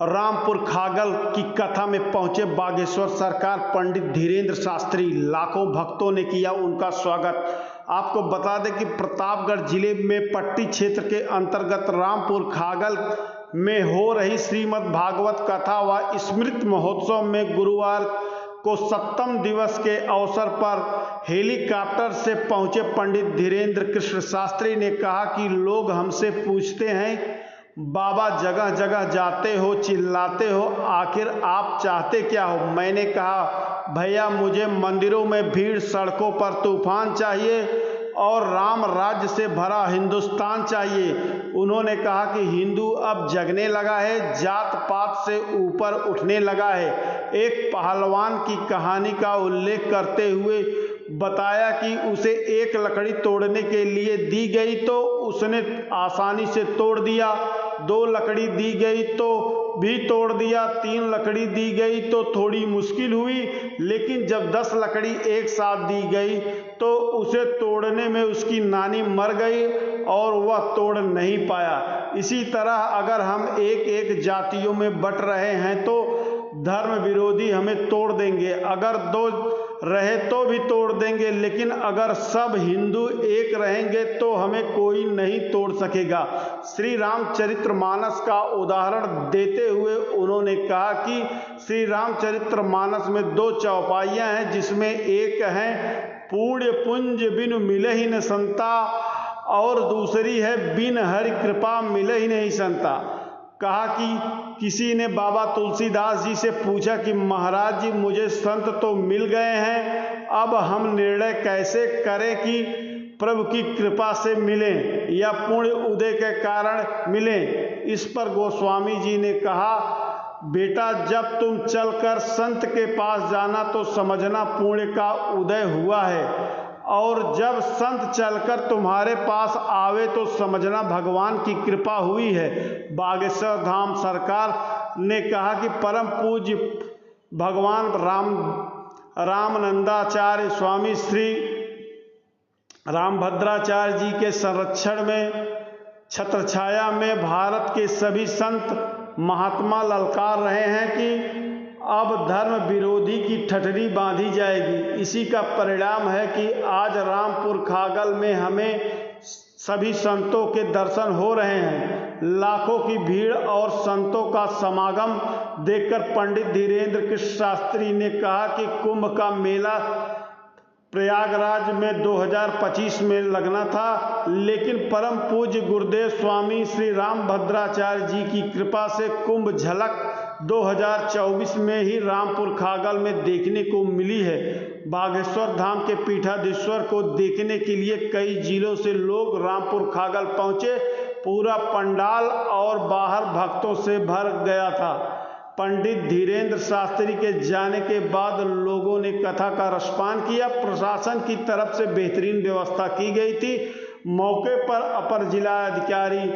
रामपुर खागल की कथा में पहुंचे बागेश्वर सरकार पंडित धीरेन्द्र शास्त्री। लाखों भक्तों ने किया उनका स्वागत। आपको बता दें कि प्रतापगढ़ जिले में पट्टी क्षेत्र के अंतर्गत रामपुर खागल में हो रही श्रीमद् भागवत कथा व स्मृति महोत्सव में गुरुवार को 7वें दिवस के अवसर पर हेलीकॉप्टर से पहुंचे पंडित धीरेन्द्र कृष्ण शास्त्री ने कहा कि लोग हमसे पूछते हैं, बाबा जगह जगह जाते हो, चिल्लाते हो, आखिर आप चाहते क्या हो? मैंने कहा, भैया मुझे मंदिरों में भीड़, सड़कों पर तूफान चाहिए और राम राज्य से भरा हिंदुस्तान चाहिए। उन्होंने कहा कि हिंदू अब जगने लगा है, जात पात से ऊपर उठने लगा है। एक पहलवान की कहानी का उल्लेख करते हुए बताया कि उसे एक लकड़ी तोड़ने के लिए दी गई तो उसने आसानी से तोड़ दिया, 2 लकड़ी दी गई तो भी तोड़ दिया, 3 लकड़ी दी गई तो थोड़ी मुश्किल हुई, लेकिन जब 10 लकड़ी एक साथ दी गई तो उसे तोड़ने में उसकी नानी मर गई और वह तोड़ नहीं पाया। इसी तरह अगर हम एक एक जातियों में बंट रहे हैं तो धर्म विरोधी हमें तोड़ देंगे, अगर 2 रहे तो भी तोड़ देंगे, लेकिन अगर सब हिंदू एक रहेंगे तो हमें कोई नहीं तोड़ सकेगा। श्री रामचरितमानस का उदाहरण देते हुए उन्होंने कहा कि श्री रामचरितमानस में 2 चौपाइयाँ हैं, जिसमें एक है पुण्य पुंज बिनु मिले ही न संता और दूसरी है बिन हरि कृपा मिले ही नहीं संता। कहा कि किसी ने बाबा तुलसीदास जी से पूछा कि महाराज जी, मुझे संत तो मिल गए हैं, अब हम निर्णय कैसे करें कि प्रभु की कृपा से मिलें या पुण्य उदय के कारण मिलें? इस पर गोस्वामी जी ने कहा, बेटा जब तुम चलकर संत के पास जाना तो समझना पुण्य का उदय हुआ है, और जब संत चलकर तुम्हारे पास आवे तो समझना भगवान की कृपा हुई है। बागेश्वर धाम सरकार ने कहा कि परम पूज्य भगवान रामानंदाचार्य स्वामी श्री रामभद्राचार्य जी के संरक्षण में छत्रछाया में भारत के सभी संत महात्मा ललकार रहे हैं कि अब धर्म विरोधी की ठठरी बांधी जाएगी। इसी का परिणाम है कि आज रामपुर खागल में हमें सभी संतों के दर्शन हो रहे हैं। लाखों की भीड़ और संतों का समागम देखकर पंडित धीरेन्द्र कृष्ण शास्त्री ने कहा कि कुंभ का मेला प्रयागराज में 2025 में लगना था, लेकिन परम पूज्य गुरुदेव स्वामी श्री रामभद्राचार्य जी की कृपा से कुंभ झलक 2024 में ही रामपुर खागल में देखने को मिली है। बागेश्वर धाम के पीठाधीश्वर को देखने के लिए कई जिलों से लोग रामपुर खागल पहुंचे। पूरा पंडाल और बाहर भक्तों से भर गया था। पंडित धीरेन्द्र शास्त्री के जाने के बाद लोगों ने कथा का रसपान किया। प्रशासन की तरफ से बेहतरीन व्यवस्था की गई थी। मौके पर अपर जिला अधिकारी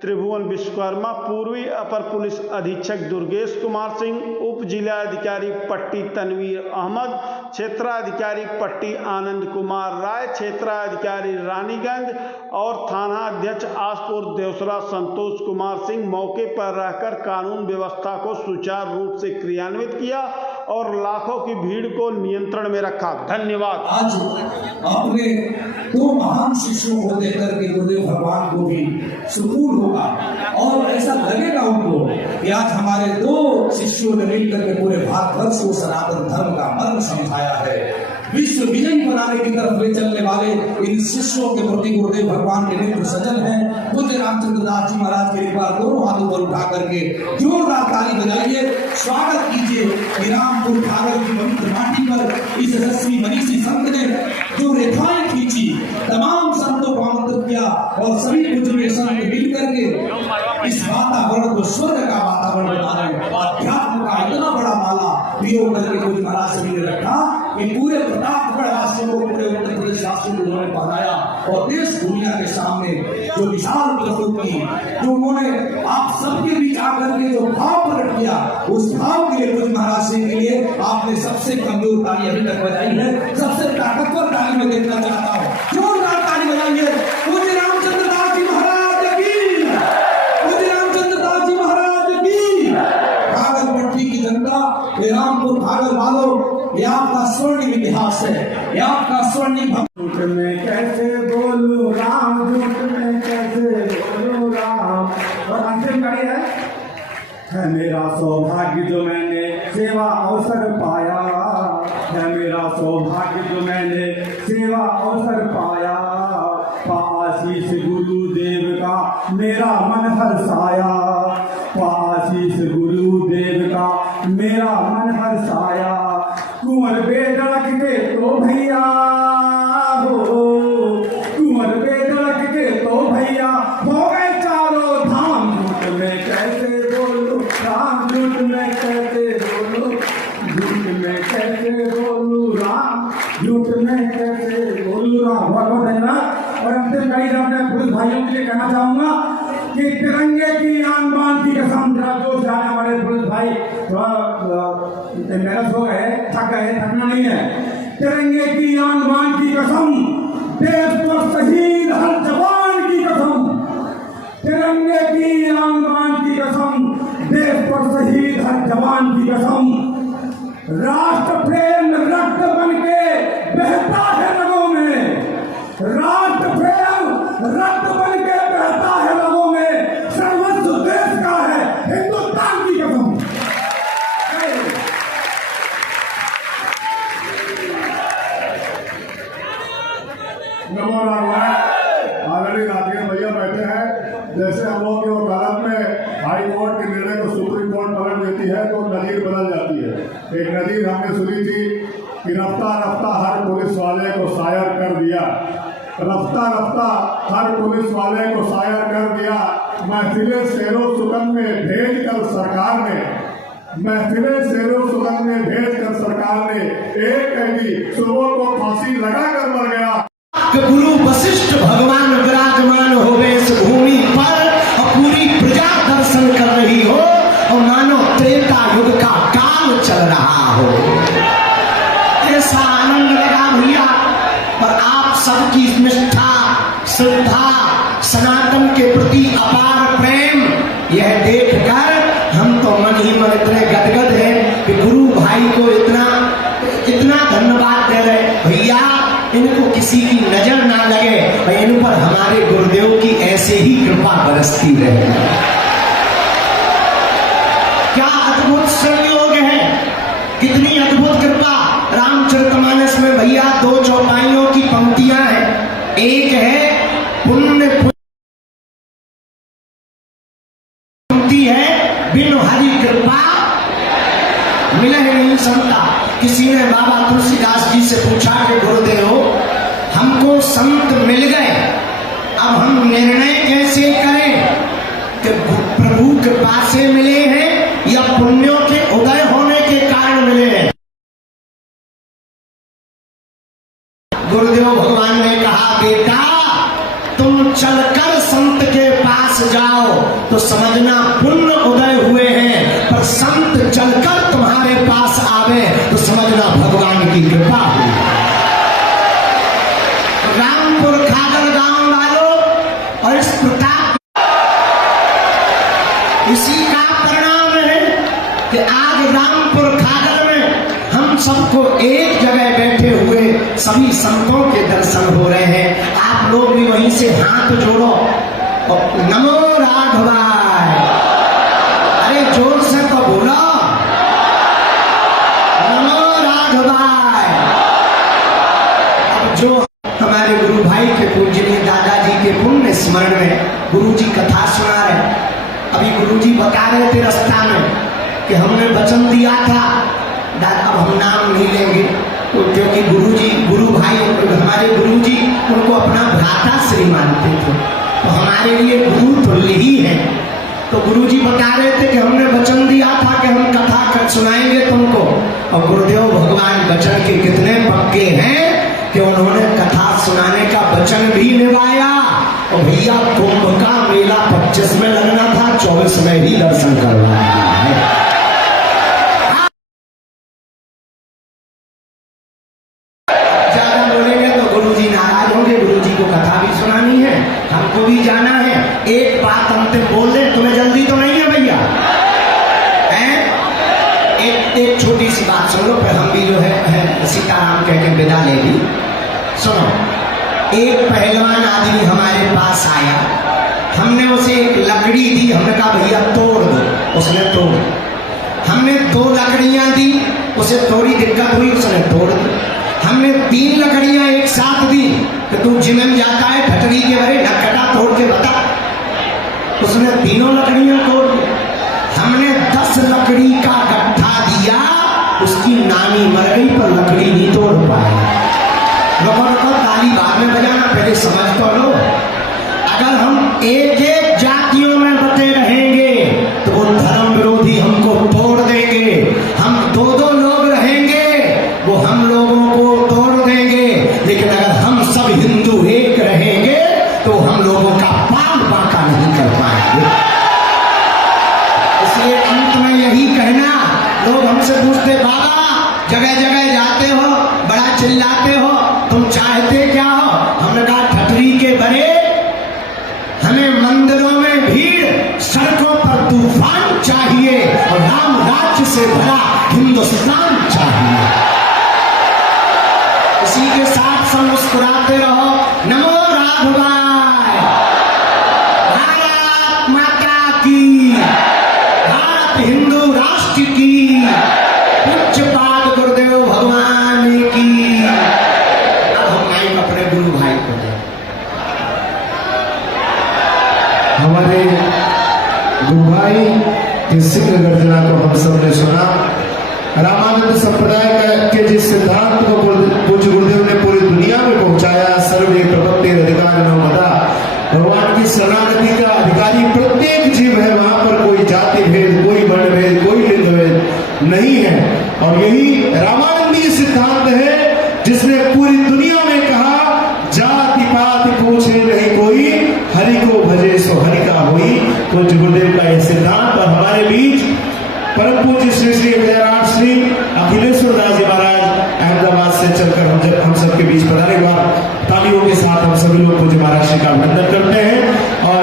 त्रिभुवन विश्वकर्मा, पूर्वी अपर पुलिस अधीक्षक दुर्गेश कुमार सिंह, उप जिलाधिकारी पट्टी तनवीर अहमद, क्षेत्राधिकारी पट्टी आनंद कुमार राय, क्षेत्राधिकारी रानीगंज और थाना अध्यक्ष आसपुर देवसरा संतोष कुमार सिंह मौके पर रहकर कानून व्यवस्था को सुचारू रूप से क्रियान्वित किया और लाखों की भीड़ को नियंत्रण में रखा। धन्यवाद। आज अपने 2 महान शिष्यों को देखकर के गुरुदेव भगवान को भी सुकून होगा और ऐसा लगेगा उनको कि आज हमारे 2 शिष्यों ने मिलकर के पूरे भारतवर्ष को सनातन धर्म का मर्म समझाया है। विश्व विजयी बनाने की तरफ ले चलने वाले इन शिष्यों के प्रति गुरुदेव भगवान के नेत्र सजल हैं। पूज्य रामचंद्र दास जी महाराज के एक बार दोनों हाथों पर उठा करके जोरदार ताली बजाइए, स्वागत कीजिए कि रामपुर खागल की पवित्र माटी पर इस यशस्वी मनीषी संत ने जो रेखाएं खींची, तमाम संतों को आमंत्रित किया और सभी पूज्य संत मिल करके इस वातावरण को स्वर्ग का वातावरण बना रहे। अध्यात्म का इतना बड़ा माला वियोग करके पूज्य महाराज सभी ने रखा कि पूरे प्रतापगढ़ वासियों को, पूरे उत्तर प्रदेश वासियों को उन्होंने पढ़ाया और देश दुनिया के सामने जो विशाल प्रस्तुत की, जो उन्होंने आप सबके बीच आकर के जो भाव प्रकट किया, उस भाव के लिए पूज्य महाराज सिंह के लिए आपने सबसे कमजोर ताली अभी तक बजाई है। सबसे ताकतवर ताली में देखना चाहता हूँ, जोरदार ताली बजाइए। पूज्य रामचंद्र दास जी महाराज की, पूज्य रामचंद्र दास जी महाराज की। ये आपका स्वर्णिम इतिहास है, ये आपका स्वर्णिम। झूठ में कैसे बोलूं राम, झूठ में कैसे बोलूं राम। और अंतिम कड़ी है मेरा सौभाग्य जो मैंने सेवा अवसर पाया, है मेरा सौभाग्य जो मैंने सेवा अवसर पाया। आशीष गुरुदेव का मेरा मन हर्षाया, आशीष गुरुदेव का मेरा मन हर्षाया। कुंवर बेधड़क के तो भैया हो, कुंवर बेधड़क के तो भैया हो गए चारों धाम। झूठ में कैसे बोलूं राम, झूठ में कैसे बोलूं, झूठ में कैसे बोलूं राम, झूठ में कैसे बोलूं राम। बहुत बहुत धन्यवाद। और अंतिम कड़ी अपने पुरुष भाइयों के लिए कहना चाहूंगा कि तिरंगे की आन बान की कसम, जरा जोश आए हमारे पुरुष भाई, मेहनत हो गए, थक गए, थकना नहीं है। तिरंगे की आन बान की कसम, देश पर शहीद हर जवान की कसम, तिरंगे की आन बान की कसम, देश पर शहीद हर जवान की कसम। राष्ट्र प्रेम रक्त बन के बहता है रगों में, राष्ट्र प्रेम रक्त बन के बहता है रगों में। सर्वस्व देश का है हिंदुस्तान की कसम। नमो नारायण। आदरणीय नागरिक भैया बैठे हैं। जैसे हम लोग की वकालत में हाई कोर्ट के निर्णय को सुप्रीम कोर्ट पलट देती है तो नजीर बदल जाती है। एक नजीर हमने सुनी थी कि रफ्ता रफ्ता हर पुलिस वाले को शायर कर दिया, रफ्ता रफ्ता हर पुलिस वाले को शायर कर दिया। महफिले शेरो सुगन में भेज कर सरकार ने, महफिले शेरो सुगन में भेज कर सरकार ने एक कैदी सुबह को फांसी लगाकर मर गया। गुरु वशिष्ठ भगवान विराजमान हो गए इस भूमि पर और पूरी प्रजा दर्शन कर रही हो और मानो त्रेता युग का काल चल रहा हो। ऐसा आनंद लगा भैया। और आप सबकी निष्ठा, श्रद्धा, सनातन के प्रति अपार प्रेम, यह देखकर हम तो मन ही मन इतने गदगद हैं कि गुरु भाई को इतना धन्यवाद दे रहे। भैया इनको किसी की नजर ना लगे और इन पर हमारे गुरुदेव की ऐसे ही कृपा बरसती रहे। क्या अद्भुत संयोग है, कितनी अद्भुत कृपा। रामचरितमानस में भैया 2 चौपाइयों की पंक्तियां हैं। एक है पुण्य पंक्ति है, बिन हरि कृपा मिले नहीं संता। किसी ने बाबा तुलसीदास जी से पूछा कि गुरुदेव हमको संत मिल गए, अब हम निर्णय कैसे करें कि प्रभु कृपा से मिले हैं या पुण्यों के उदय होने के कारण मिले हैं। गुरुदेव भगवान ने कहा बेटा तुम चलकर संत के पास जाओ तो समझना पुण्य उदय हुए हैं, पर संत चलकर तुम्हारे पास आवे तो समझना भगवान की कृपा हुई। रामपुर खागर गांव वालों और इस प्रताप, इसी का परिणाम है कि आज रामपुर खागर में हम सबको एक जगह बैठे हुए सभी संतों के दर्शन हो रहे हैं। आप लोग भी वहीं से हाथ जोड़ो और नमो राघवाय, अरे जोर से तो बोलो नमो राघवाय। अब जो हमारे गुरु भाई के पूजनीय दादाजी के पुण्य स्मरण में गुरु जी कथा सुना रहे। अभी गुरु जी बता रहे थे रास्ता में कि हमने वचन दिया था, अब हम नाम नहीं लेंगे तो, क्योंकि गुरु भाई हमारे गुरु जी उनको अपना भ्राता श्री मानते थे, तो हमारे लिए गुरु तुल्य ही है। तो गुरु जी बता रहे थे कि हमने वचन दिया था कि हम कथा सुनाएंगे तुमको, और गुरुदेव भगवान वचन के कितने पक्के हैं कि उन्होंने कथा सुनाने का वचन भी निभाया। और भैया कुंभ का मेला 25 में लगना था, 24 में ही दर्शन करवाया है। हमको भी जाना है। एक बात अंतिम बोल दे, तुम्हें जल्दी तो नहीं है भैया, एक छोटी सी बात सुनो, फिर हम भी जो है सीताराम कह के विदा ले ली। सुनो, एक पहलवान आदमी हमारे पास आया, हमने उसे एक लकड़ी दी, हमने कहा भैया तोड़ दो, उसने तोड़। हमने 2 लकड़ियां दी, उसे थोड़ी दिक्कत हुई, उसने तोड़ दी। हमने 3 लकड़ियां एक साथ दी कि तू जिम में जाता है, ठटरी के भरे नटखटा तोड़ के बता, उसने 3 लकड़ियां तोड़ दी। हमने 10 लकड़ी का गट्ठा दिया, उसकी नानी मर गई पर लकड़ी नहीं तोड़ पाई। लोगों को ताली बाद में बजाना, पहले समझ तो लो। अगर हम एक एक जातियों में बटे रहेंगे तो वो धर्म विरोधी हमको तोड़ देंगे। हम 2-2 लोग रहेंगे, वो हम लोगों को तोड़ देंगे। लेकिन अगर हम सब हिंदू एक रहेंगे तो हम लोगों का पाल बांका नहीं कर पाएंगे। इसलिए अंत में यही कहना, लोग हमसे पूछते बाबा जगह जगह जाते हो, बड़ा चिल्लाते हो, तुम चाहते क्या हो? हमने कहा ठटरी के बरे, हमें मंदिरों में भीड़, सड़कों पर तूफान चाहिए और राम राज्य से भरा हिंदुस्तान चाहिए। इसी के साथ सब मुस्कुराते रहो। नमो राघवाय, भारत माता की, भारत हिंदू राष्ट्र की, पूज्यपाद गुरुदेव भगवान की। अब हम माइक अपने गुरु भाई को दें। हमारे गुरु भाई के सिद्ध गर्जना को हम सब ने सुना। रामानंद संप्रदाय के जिस सिद्धांत को पूज्य गुरुदेव ने पूरी दुनिया में पहुंचाया, सर्वे प्रपत्ति अधिकार नवमता, भगवान की शरणागति का अधिकारी प्रत्येक जीव है। वहां पर कोई जाति भेद, कोई वर्ण भेद, कोई लिंग भेद नहीं है। और यही रामानंदी सिद्धांत है जिसने पूरी दुनिया में कहा, जाति पात पूछे नहीं कोई, हरि को भजे सो हरि का होई। पूज्य गुरुदेव का यह सिद्धांत। और हमारे बीच परम पूज्य श्री श्री विजयराज श्री अखिलेश्वर दास जी महाराज अहमदाबाद से चलकर हम सबके बीच पधारे। एक बार तालियों के साथ हम सभी लोग पूज्य महाराज श्री का अभिनंदन करते हैं। और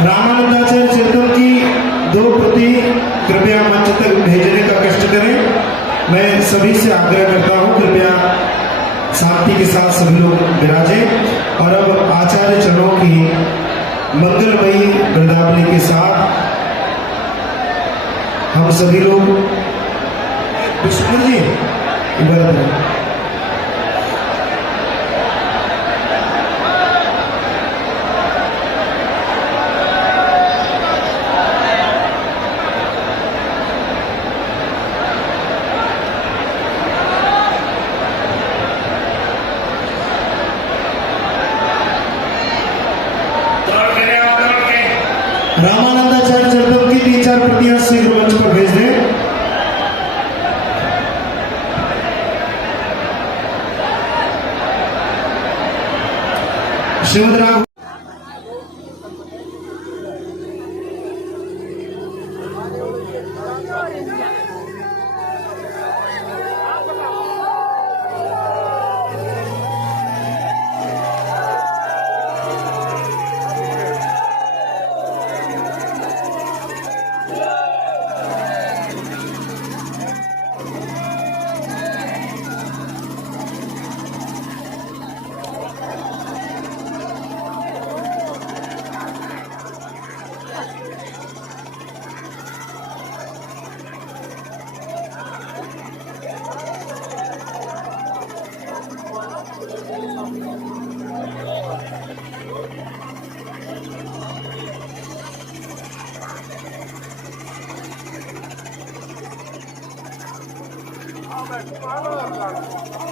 रामानंदाचार्य चरितम की 2 प्रति कृपया मंच तक भेजने का कष्ट करें। मैं सभी से आग्रह करता हूं, कृपया शांति के साथ सभी लोग विराजें। और अब आचार्य चरणों की मंगलमयी वृंदावली के साथ हम सभी लोग विष्णु जी इधर रामानंदाचार्य चरितम की 3-4 प्रतियां शीघ्र मंच पर भेज दें। श्रीमद राम Ahmet,